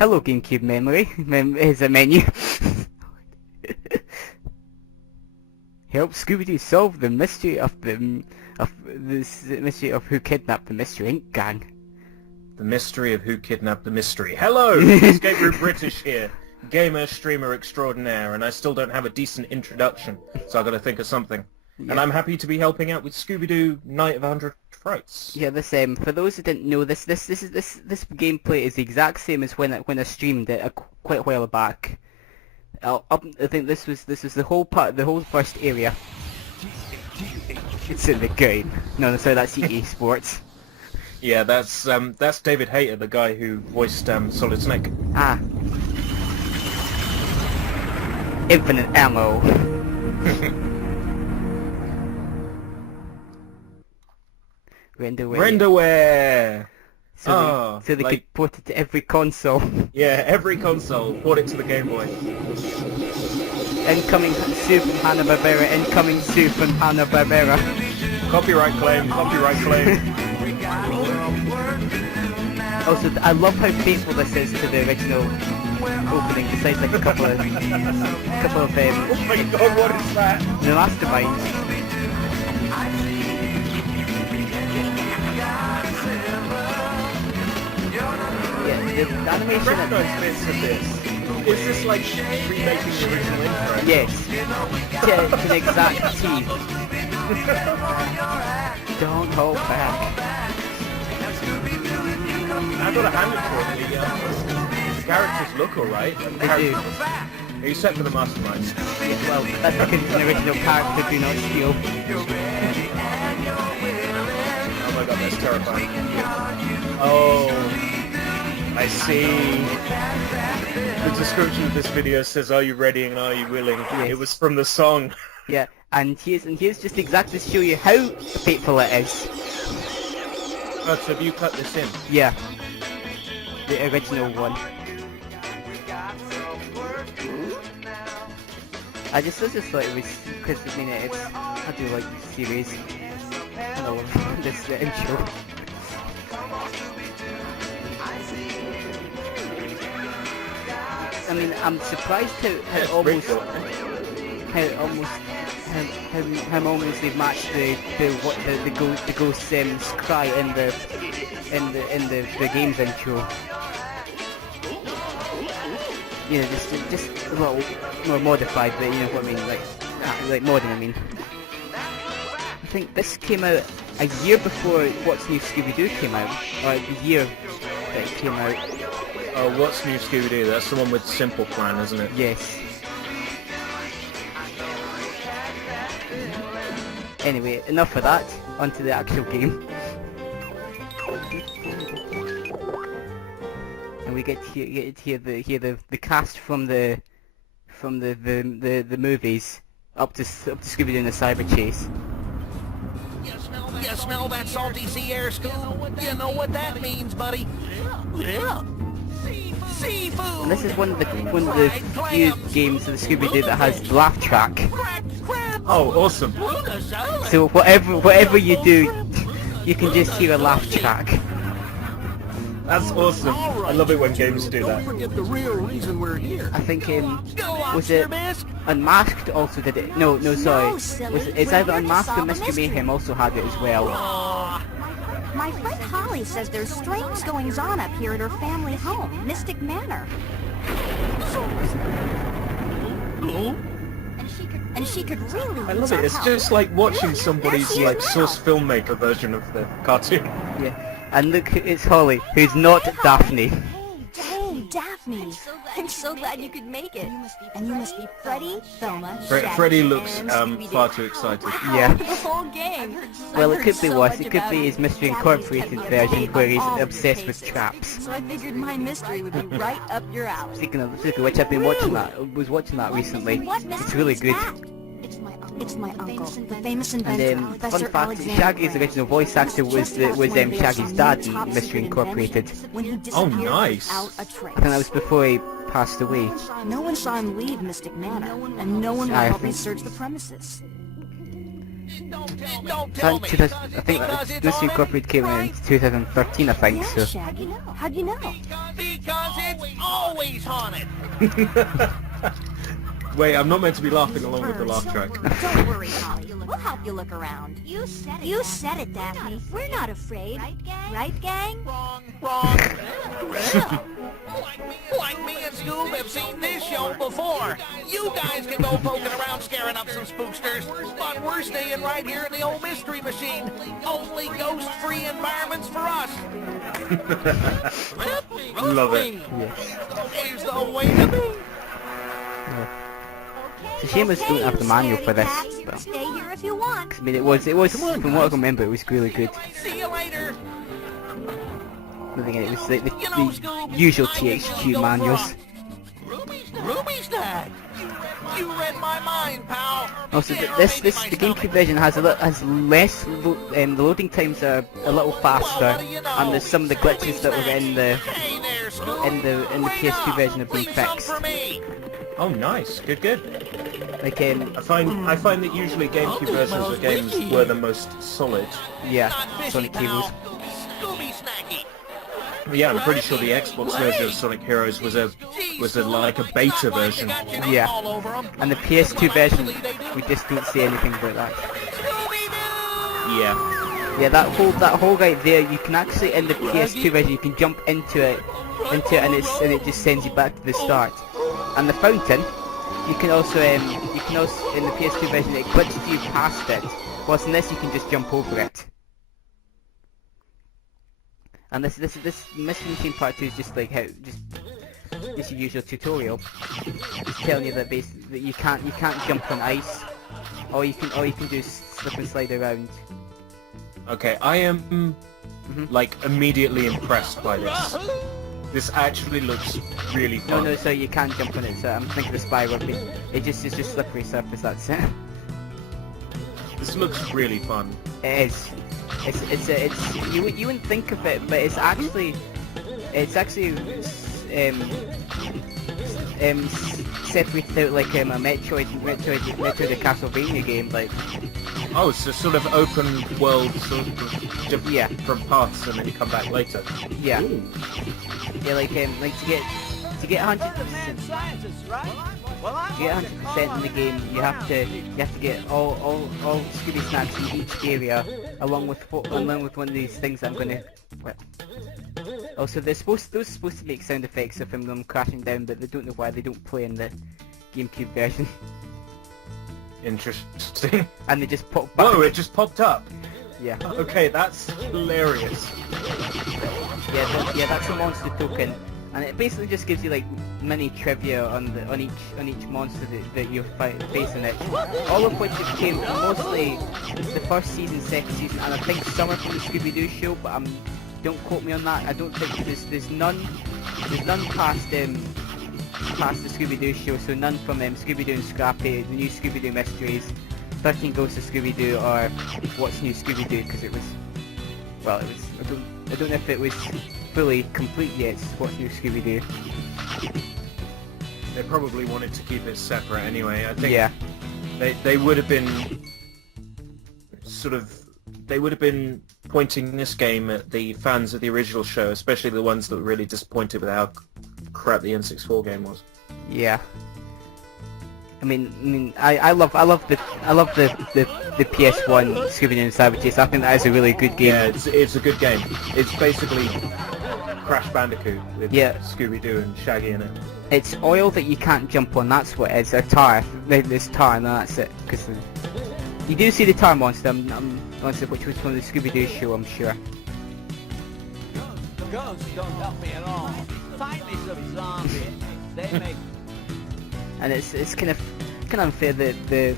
Hello, GameCube memory. Here's a menu. Help Scooby-Doo solve the mystery of mystery of who kidnapped the Mystery Inc. gang. The mystery of who kidnapped the mystery. Hello, Escape Room British here, gamer streamer extraordinaire, and I still don't have a decent introduction, so I got to think of something. Yeah. And I'm happy to be helping out with Scooby-Doo Night of 100 Frights. Yeah, this for those who didn't know, this gameplay is the exact same as when I streamed it quite a while back. I think this was the whole first area. It's in the game. No, sorry, that's EA Sports. Yeah, that's David Hayter, the guy who voiced Solid Snake. Ah. Infinite ammo. Renderware! So they could port it to every console. Yeah, every console. Port it to the Game Boy. Incoming soup from Hanna-Barbera. Incoming soup from Hanna-Barbera. Copyright claim. Copyright claim. Also, I love how faithful this is to the original opening. Besides, like a couple of oh my god, what is that? The Mastermind. Yeah, the animation recognize bits of this. Is this like remaking the original intro? Yes. To an exact T. Don't hold back. I've got to hand it to him. The characters look alright. They do. Are you set for the Mastermind? Yeah, well, that's because an original character do not steal. Oh my god, that's terrifying. Oh. I see. The description of this video says, "Are you ready and are you willing?" Yes. It was from the song. Yeah, and here's just exactly to show you how faithful it is. Oh, so have you cut this in? Yeah. The original one. I just thought it was because I mean I do like the series. I love this intro. I mean, I'm surprised how almost they've matched the Ghost Sims cry in the game's intro. You know, just a little more modified, but you know what I mean, like modern. I mean, I think this came out a year before What's New Scooby-Doo came out, or the year that it came out. Oh, What's New Scooby-Doo? That's the one with Simple Plan, isn't it? Yes. Anyway, enough of that. Onto the actual game. And we get to hear the cast from the movies up to Scooby-Doo in the cyber chase. You smell that salty sea air, Scoob? You know what that means, buddy? Yeah. Seafood. And this is one of the few games of the Scooby-Doo that has laugh track. Oh, awesome! So whatever you do, you can just hear a laugh track. That's awesome. I love it when games do that. Don't forget the real reason we're here. I think was it Unmasked also did it? No, sorry. It's either Unmasked or Mystery Mayhem also had it as well. My friend Holly says there's strange goings-on up here at her family home, Mystic Manor. And she could really I love it. It's just like watching somebody's like Source filmmaker version of the cartoon. Yeah. And look, it's Holly, who's not Daphne. Hey, Daphne. I'm so glad you could make it. And you must be Freddy, Thelma, Freddy looks far too excited. Wow, yeah. The whole gang. Well, it could be worse. It could be his Mystery Incorporated version where he's obsessed with traps. So I figured my mystery would be right up your alley. Speaking of which, I've been watching that recently. It's really good. It's my uncle, the famous inventor, And Professor fun fact, Alexander. Shaggy's original voice actor was Shaggy's dad in Mystery Incorporated. When he Oh, disappeared nice. without a trace. I think that was before he passed away. No one saw him leave Mystic Manor, and no one would I help me think- search the premises. Don't tell me. I think Mystery Incorporated came out in 2013, I think. Yeah, So Shaggy. How'd you know? Because it's haunted. Wait, I'm not meant to be laughing along with the laugh track. Don't worry, Holly. We'll help you look around. You said it, Daphne. We're not afraid. Right, gang? Wrong. Like me and Scoob have seen this show before. You guys can go poking around scaring up some spooksters, but we're staying right here in the old mystery machine. Only ghost-free environments for us. Love it. Is the way to be. It's a shame we don't have the manual for this. But, Stay here if you want. I mean, it was from what I remember, it was really good. See you later. Nothing in it, it was like the Scoob, usual I didn't THQ go manuals. wrong. Ruby's Dad. You read my mind, pal. Also, There, the maybe my GameCube stomach. version has less, the loading times are a little faster, Well, what do you know? and there's some of the glitches that were in the Hey there, Scoob. in the Wake PS2 up. version have been Leave some fixed. for me. Oh, nice. Good. Like I find that usually GameCube versions of games were the most solid. yeah, Not fishy, Sonic Heroes. pal. Scooby Snacky. Yeah, I'm pretty sure the Xbox version of Sonic Heroes was a like a beta version. Yeah. All over 'em. And the PS2 version, we just don't see anything about that. Scooby-Doo! Yeah. Yeah, that whole right there, you can actually in the PS2 version, you can jump into it, and it just sends you back to the start. And the fountain, you can also in the PS2 version it glitches you past it, whilst in this you can just jump over it. And this Mystery Machine Part 2 is just like how just your usual tutorial. It's telling you that that you can't jump on ice. All you can do is slip and slide around. Okay, I am like immediately impressed by this. This actually looks really fun. No, so you can't jump on it. So I'm thinking the spiral. It's just slippery surface. That's it. This looks really fun. It is. You wouldn't think of it, but it's actually separated out like a Metroid a Castlevania game, like. Oh, it's a sort of open world, sort of different paths, and then you come back later. Yeah. Ooh. Yeah, like to get 100%. To get 100% in the game, you have to get all Scooby snacks in each area, along with one of these things that I'm gonna. Well, also, those are supposed to make sound effects of them crashing down, but they don't know why they don't play in the GameCube version. Interesting. And they just pop back. Whoa, it just popped up. Yeah. Okay, that's hilarious. Yeah, that's a monster token, and it basically just gives you like mini trivia on each monster that you're facing it. All of which came mostly the first season, second season, and I think some are from the Scooby-Doo show, but don't quote me on that. I don't think there's none past the Scooby-Doo show, so none from Scooby-Doo and Scrappy, the new Scooby-Doo Mysteries, 13 Ghosts of Scooby-Doo, or What's New Scooby-Doo, because it was, I don't know if it was fully complete yet, What's New Scooby-Doo. They probably wanted to keep it separate anyway. I think Yeah. they would have been pointing this game at the fans of the original show, especially the ones that were really disappointed with how crap the N64 game was. Yeah. I love the PS1 Scooby-Doo and Cyber Chase. I think that is a really good game. Yeah, it's a good game. It's basically Crash Bandicoot with Scooby-Doo and Shaggy in it. It's oil that you can't jump on. That's what it is. A tar. There's tar, and that's it. Because you do see the tar monster, which was from the Scooby-Doo show, I'm sure. Ghosts don't help me at all. Find me some zombies. They make. And it's kind of unfair that they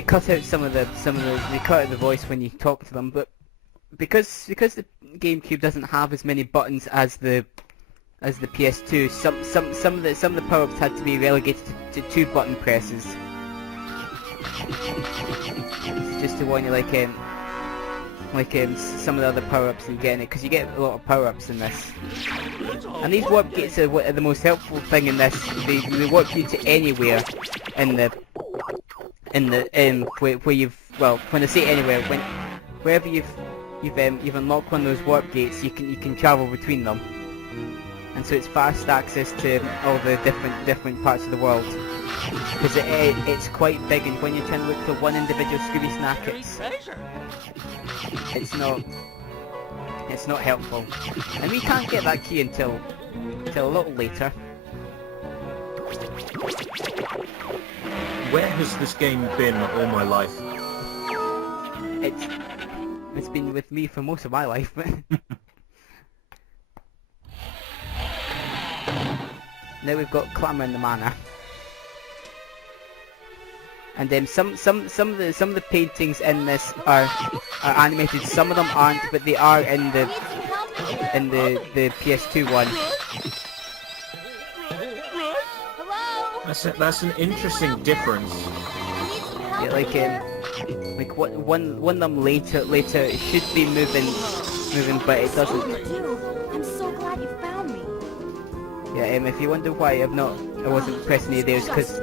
cut out they cut out the voice when you talk to them, but because the GameCube doesn't have as many buttons as the PS2, some of the power-ups had to be relegated to 2 button presses, just to warn you, some of the other power-ups and getting it, because you get a lot of power-ups in this. And these warp gates are the most helpful thing in this. They warp you to anywhere where you've, well, when I say anywhere, wherever you've unlocked one of those warp gates, you can travel between them. and so it's fast access to all the different parts of the world. Because it's quite big, and when you're trying to look for one individual Scooby snack, it's not helpful. And we can't get that key until a little later. Where has this game been all my life? It's been with me for most of my life. Now we've got Clamour in the Manor. And then some of the paintings in this are animated. Some of them aren't, but they are in the PS2 one. That's an interesting difference. Yeah, like one of them later it should be moving, but it doesn't. I'm so glad you found me. Yeah, if you wonder why I wasn't pressing any of those, because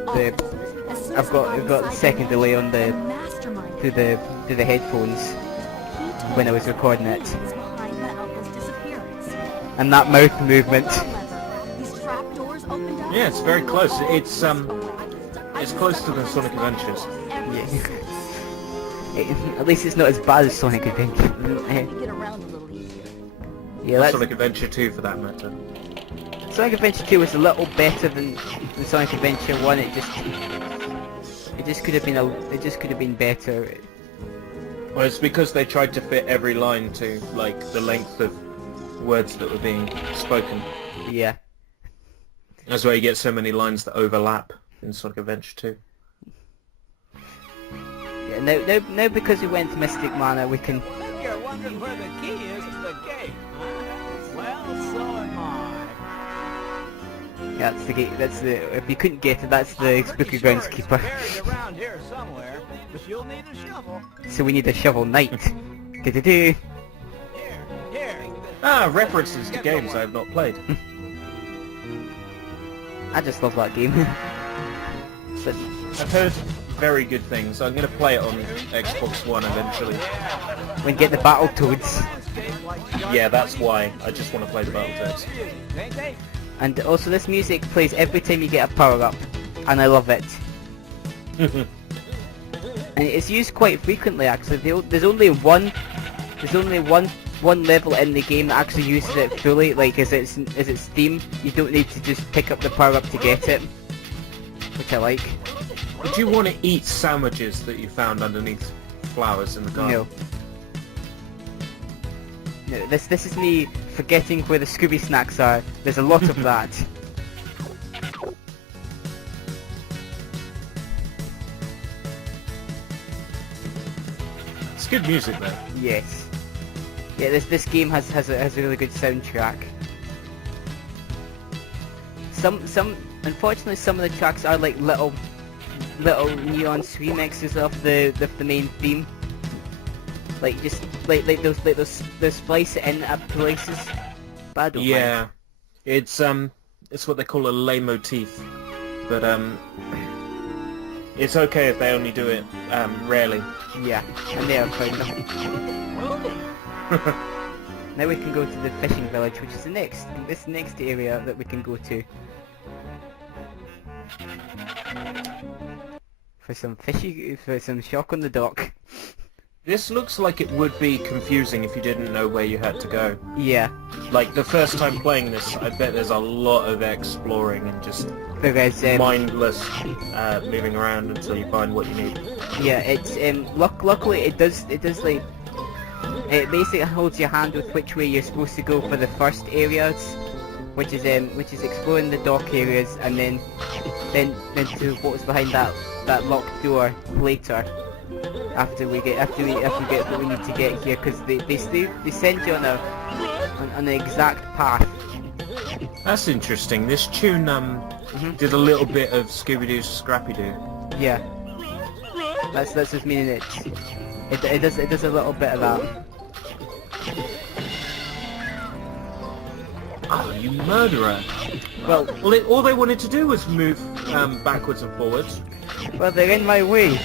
I've got the second delay on through the headphones when I was recording it, and that mouth movement. Yeah, it's very close. It's closer than Sonic Adventures. Yeah. At least it's not as bad as Sonic Adventure. Yeah, Sonic Adventure 2 for that matter. Sonic Adventure 2 was a little better than Sonic Adventure 1. It just could have been better. Well, it's because they tried to fit every line to like the length of words that were being spoken. Yeah. That's why you get so many lines that overlap in Sonic Adventure 2. Yeah, now because we went to Mystic Manor, we can... If you're wondering where the key is to the gate, huh? Well, so am I. Yeah, that's the gate, if you couldn't get it, that's the Spooky Groundskeeper. Buried around here somewhere, but you'll need a shovel. So we need a shovel knight. Do-do-do. Here. Ah, references to games I have not played. I just love that game. But I've heard very good things. I'm going to play it on Xbox One eventually. when you get the Battletoads. Yeah, that's why. I just want to play the Battletoads. And also this music plays every time you get a power-up, and I love it. And it's used quite frequently actually. There's only one level in the game that actually uses it fully, like as its theme. You don't need to just pick up the power-up to get it, which I like. Would you want to eat sandwiches that you found underneath flowers in the garden? No, this is me forgetting where the Scooby snacks are. There's a lot of that. It's good music though. Yes. Yeah, this game has a really good soundtrack. Unfortunately some of the tracks are like little nuanced remixes of the main theme. Like just like those splice it in at places. But I don't mind. It's what they call a leitmotif, but it's okay if they only do it rarely. Yeah, and they are fine. Now we can go to the fishing village, which is this next area that we can go to. For some shock on the dock. This looks like it would be confusing if you didn't know where you had to go. Yeah. Like the first time playing this, I bet there's a lot of exploring and just mindless moving around until you find what you need. Yeah, it's luckily it does like it basically holds your hand with which way you're supposed to go for the first areas, which is exploring the dock areas, and then to what was behind that locked door later. After we get what we need to get here, because they send you on an exact path. That's interesting. This tune did a little bit of Scooby-Doo's Scrappy-Doo. Yeah, that's just meaning it does a little bit of that. Oh, you murderer! Well, all they wanted to do was move backwards and forwards. Well, they're in my way.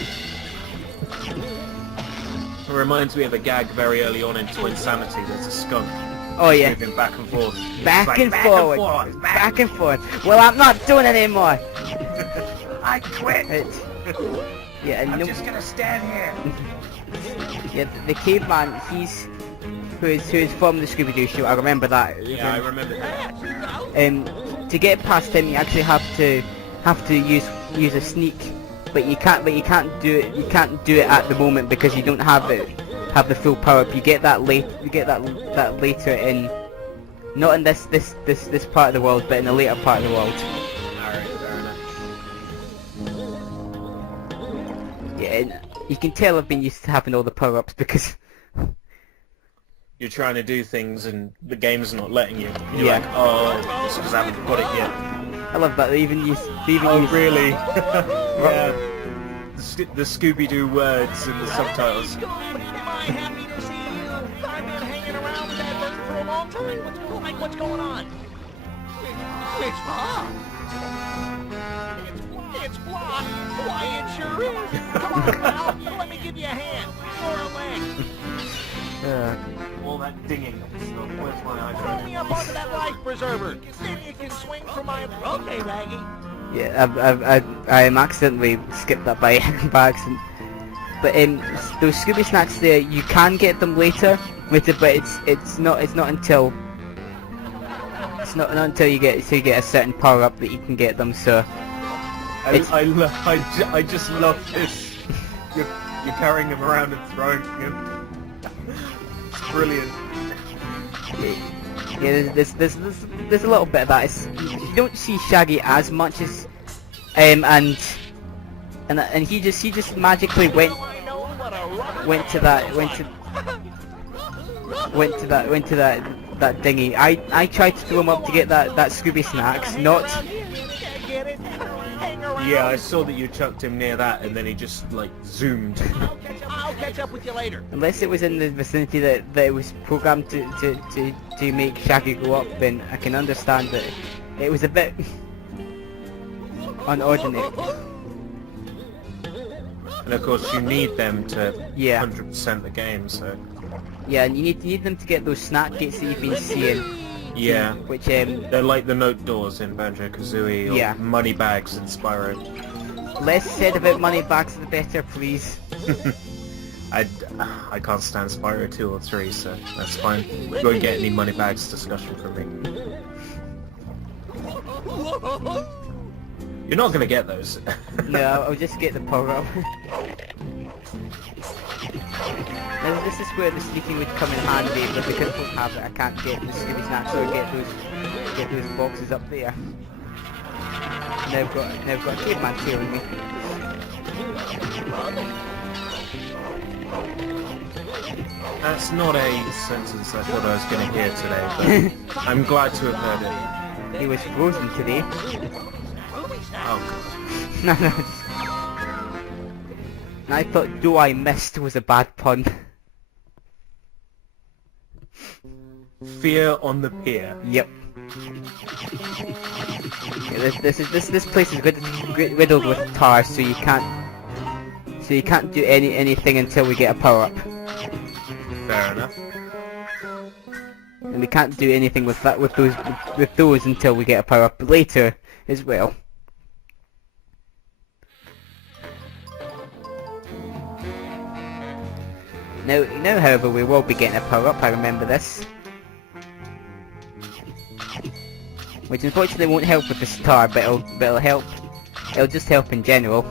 It reminds me of a gag very early on in Toy Insanity. There's a skunk, Oh yeah. Moving back and forth. Back It's like, and forward. Back and forth. Well, I'm not doing it anymore. I quit. Yeah, and I'm just gonna stand here. yeah, the caveman, who is from the Scooby-Doo show. I remember that. Yeah, I remember that. To get past him, you actually have to use a sneak, but you can't do it. You can't do it at the moment because you don't have the full power up. You get that that later in, not in this part of the world, but in a later part of the world. Alright, fair enough. Yeah, and you can tell I've been used to having all the power ups because You're trying to do things and the game's not letting you. You're Yeah. like, oh, it's because I haven't got it yet. I love that they even use Really? Yeah. The Scooby-Doo words in the subtitles. Am I happy to see you? I've been hanging around with that bird for a long time. What's going on? It's Bob. It's blocked. Why, it sure is. Come on, pal. Let me give you a hand. Or a leg. All that dinging and stuff. Where's my Throw iPhone? me up onto that life preserver. Then you can swing for my... Okay, Raggy. Yeah, I accidentally skipped that by accident. But those Scooby snacks there, you can get them later, but it's not until you get a certain power up that you can get them. So I just love this. You're carrying him around and throwing him. It's brilliant. yeah, there's a little bit of that. You don't see Shaggy as much as and he just magically went to that dinghy. I tried to throw him up to get that Scooby snacks, not. Yeah, I saw that you chucked him near that, and then he just like zoomed. I'll catch up with you later. Unless it was in the vicinity that it was programmed to make Shaggy go up, then I can understand that it was a bit unordinary. And of course, you need them to Yeah. 100% the game. So Yeah, and you need them to get those snack gates that you've been seeing. yeah, Which they're like the note doors in Banjo-Kazooie or Yeah. money bags in Spyro. less said about money bags the better, please. I can't stand Spyro 2 or 3, so that's fine. We won't get any money bags discussion from me. You're not gonna get those. No, I'll just get the power up. Now this is where the sneaking would come in handy, but because I don't have it, I can't get the Scooby snacks or get those boxes up there. Now I've got a caveman tailing me. That's not a sentence I thought I was gonna hear today, but I'm glad to have heard it. He was frozen today. Oh No. And I thought "do I missed" was a bad pun. god. Fear on the pier. Yep. Yeah, this place is riddled with tar, so you can't do anything until we get a power up, Fair enough. and we can't do anything with those until we get a power up later as well. Now, however, we will be getting a power up. I remember this. Which unfortunately won't help with the star, but it'll help. It'll just help in general.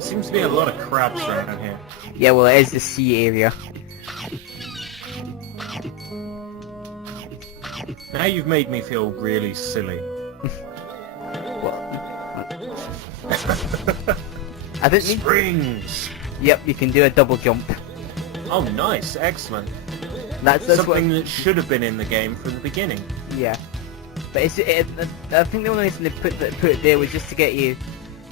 Seems to be a lot of crabs around here. Yeah, well, it is the sea area. Now you've made me feel really silly. I didn't mean. Springs! Yep, you can do a double jump. Oh, nice. Excellent. That's Something what. that should have been in the game from the beginning. Yeah, but I think the only reason they put it there was just to get you,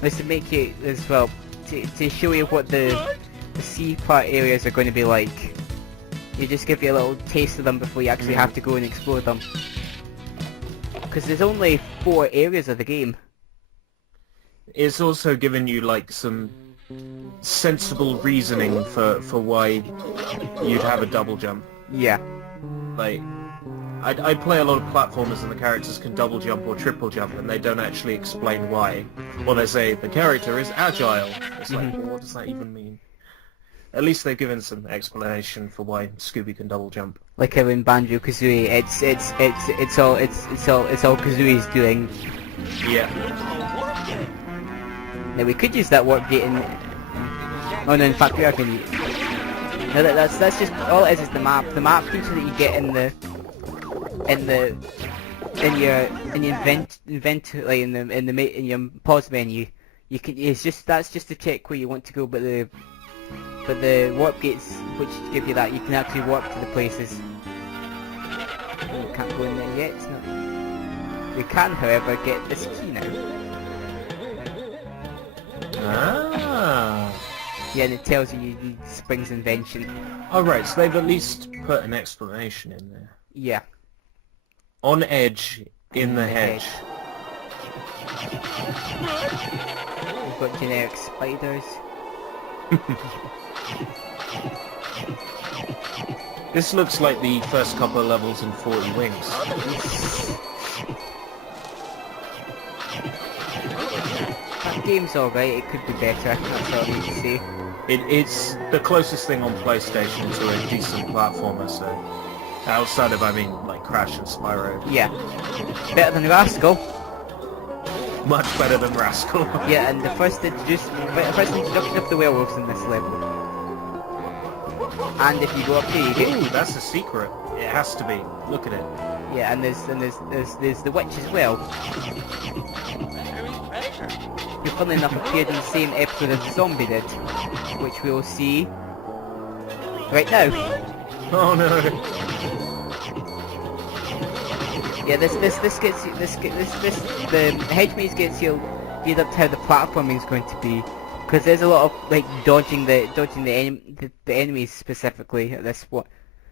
was to make you as well, to show you what the sea part areas are going to be like. You just give you a little taste of them before you actually have to go and explore them. Because there's only 4 areas of the game. It's also given you like some sensible reasoning for why you'd have a double jump. Yeah. Like, I play a lot of platformers and the characters can double jump or triple jump and they don't actually explain why. Or they say, the character is agile. It's like, well, what does that even mean? At least they've given some explanation for why Scooby can double jump. Like how in Banjo-Kazooie, it's all Kazooie's doing. Yeah. Now we could use that warp gate in... Oh no, in fact we are going to use... No, that's just... All it is the map. The map feature that you get in your pause menu. You can... That's just to check where you want to go, but the warp gates, which give you that, you can actually warp to the places. You can't go in there yet. It's not... We can, however, get this key now. Ah. Yeah, and it tells you need Spring's invention. Oh right, so they've at least put an explanation in there. Yeah. On edge, in the hedge. We've got generic spiders. This looks like the first couple of levels in 40 Wings. That game's alright, it could be better, that's all I need to say. It's the closest thing on PlayStation to a decent platformer, so... Outside of, I mean, like Crash and Spyro. Yeah. Better than Rascal. Much better than Rascal. Yeah, and the first introduction of the werewolves in this level. And if you go up here you get... Ooh, that's a secret. It has to be. Look at it. Yeah, and there's the witch as well. Who funnily enough appeared in the same episode as the zombie did, which we'll see right now. Oh no. Yeah, the hedge maze gets you geared up to how the platforming is going to be, because there's a lot of like dodging the enemies specifically at this one.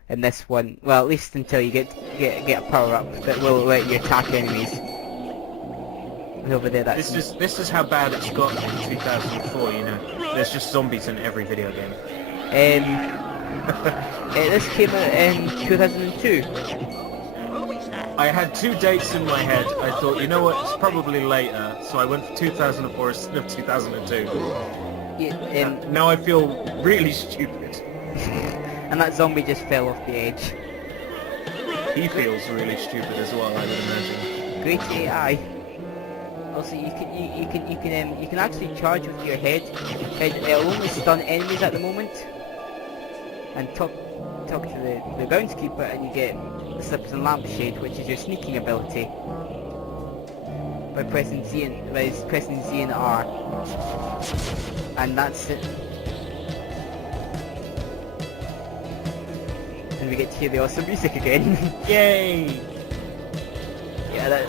In this one, well, at least until you get a power up that will let you attack enemies. And over there, that's... This is how bad it's gotten in 2004. You know, there's just zombies in every video game. This came out in 2002. I had two dates in my head. I thought, you know what, it's probably later, so I went for 2004 instead of 2002. Yeah, now I feel really stupid. And that zombie just fell off the edge. He feels really stupid as well, I would imagine. Great AI. Also, you can actually charge with your head. It'll only stun enemies at the moment. And talk to the groundskeeper, and you get Slips and Lampshade, which is your sneaking ability. By pressing Z and R. And that's it. And we get to hear the awesome music again. Yay! Yeah, that...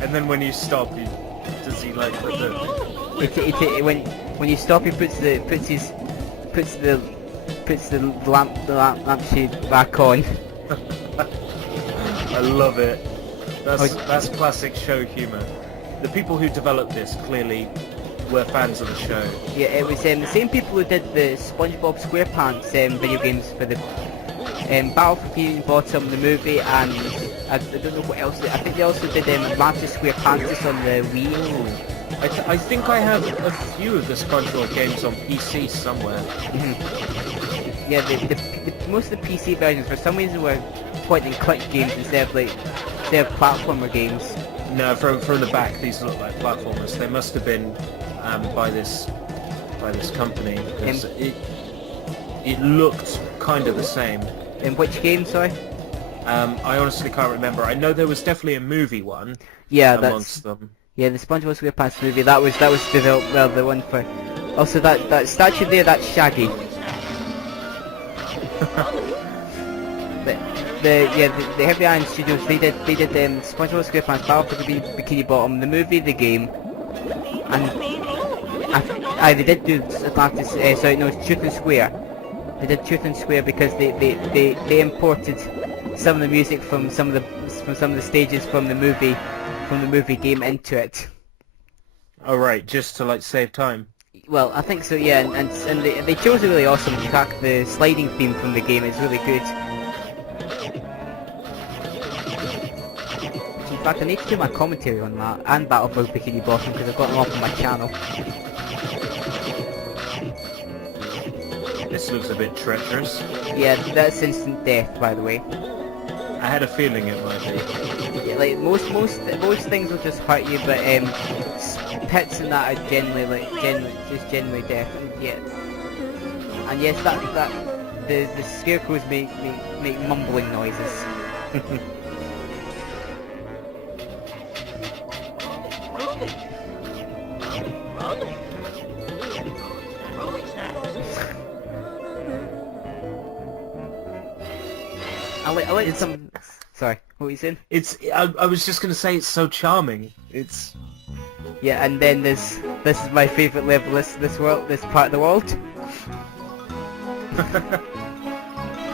And then when you stop, does he like put the... When you stop, he puts the lampshade back on. I love it. That's classic show humor. The people who developed this clearly were fans of the show. Yeah, it was the same people who did the SpongeBob SquarePants video games for the Battle for Bikini Bottom, the movie, and I don't know what else. I think they also did Atlantis SquarePants on the Wii. I think I have a few of the SpongeBob games on PC somewhere. Yeah, most of the PC versions for some reason were point-and-click games instead of platformer games. No, from the back these look like platformers. They must have been by this company. It looked kind of the same. In which game, sorry? I honestly can't remember. I know there was definitely a movie one. Yeah, amongst them. Yeah, the SpongeBob SquarePants movie. That was developed. Well, the one for. Also, that statue there, that's Shaggy. The Heavy Iron Studios. They did SpongeBob SquarePants Battle for the Bikini Bottom, the movie, the game, and they did do Atlantis. Truth and Square. They did Truth and Square because they imported some of the music from some of the stages from the movie game into it. Oh right, just to like save time. Well, I think so, yeah, and they chose a really awesome track. The sliding theme from the game is really good. In fact, I need to do my commentary on that, and Battle for Bikini Bottom, because I've got them up on my channel. This looks a bit treacherous. Yeah, that's instant death, by the way. I had a feeling it might be. Yeah, like, most things will just hurt you, but, pits and that are generally death, and yes, the scarecrows make mumbling noises. I like some. Sorry, what were you saying? I was just gonna say it's so charming. It's. Yeah, and then this is my favourite level. This part of the world.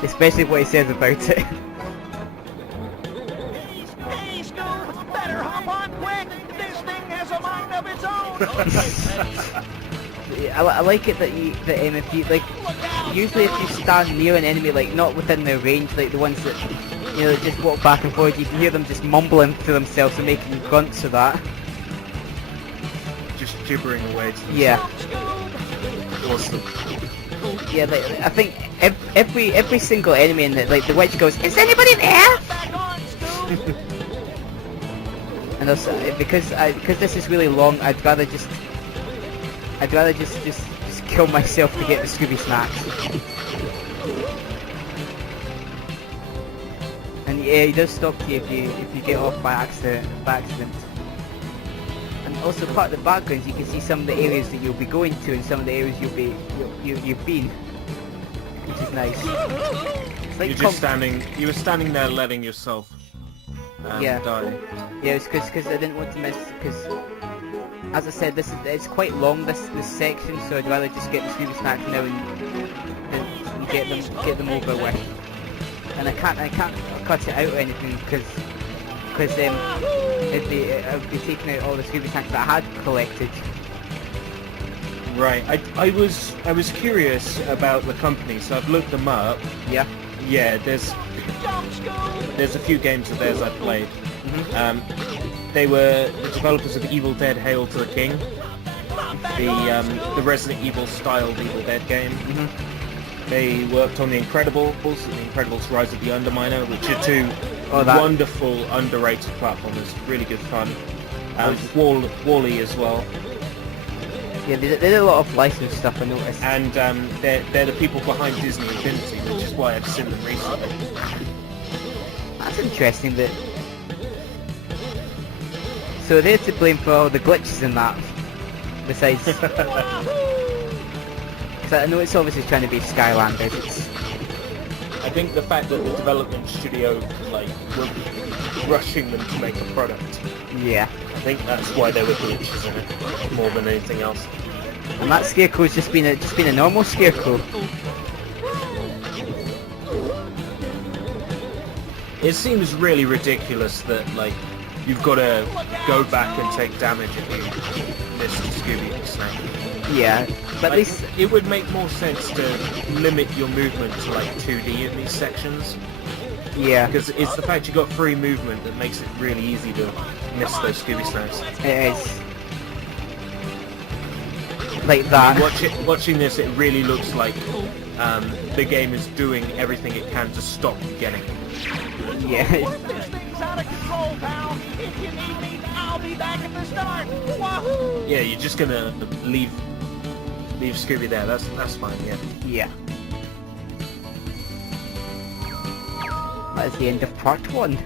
Especially what he says about it. Hey, Scoob, better hop on quick. This thing has a mind of its own. Yeah, I like it that if you like, usually if you stand near an enemy, like not within their range, like the ones that just walk back and forth, you can hear them just mumbling to themselves and making grunts of that. Just gibbering away to them. Yeah. Awesome. Yeah, like, I think every single enemy in it, like the witch goes, "Is anybody there?" And also because this is really long, I'd rather just kill myself to get the Scooby snacks. And yeah, he does stop you if you get off by accident. And also part of the backgrounds, you can see some of the areas that you'll be going to and some of the areas you've been, which is nice. It's like you were standing there letting yourself die. Yeah, it's because I didn't want to miss, because as I said, it's quite long, this section, so I'd rather just get the Scooby snacks now and get them over with. And I can't cut it out or anything because I'd be taking out all the Scooby snacks that I had collected. Right. I was curious about the company, so I've looked them up. Yeah. Yeah. There's a few games of theirs I've played. Mm-hmm. They were the developers of Evil Dead: Hail to the King, the Resident Evil styled Evil Dead game. Mm-hmm. They worked on The Incredibles and The Incredibles: Rise of the Underminer, which are two wonderful, underrated platformers. Really good fun. Wall-E as well. Yeah, they did a lot of licensed stuff, I noticed. And they're the people behind Disney Infinity, which is why I've seen them recently. That's interesting. So they're to blame for all the glitches in that, besides... Because I know it's obviously trying to be Skylanders. I think the fact that the development studio, were rushing them to make a product. Yeah. I think that's why there were glitches in it, more than anything else. And that scarecrow's just been a normal scarecrow. It seems really ridiculous that, you've got to go back and take damage if you miss the Scooby snack. Yeah, but at least... It would make more sense to limit your movement to, 2D in these sections. Yeah. Because it's the fact you got free movement that makes it really easy to miss those Scooby snacks. It is. Like that. I mean, watching this, it really looks like the game is doing everything it can to stop you getting them. Yeah. This thing's out of control, pal. If you need me, I'll be back at the start. Wahoo! Yeah, you're just gonna leave Scooby there. That's fine. Yeah. Yeah. That is the end of part 1.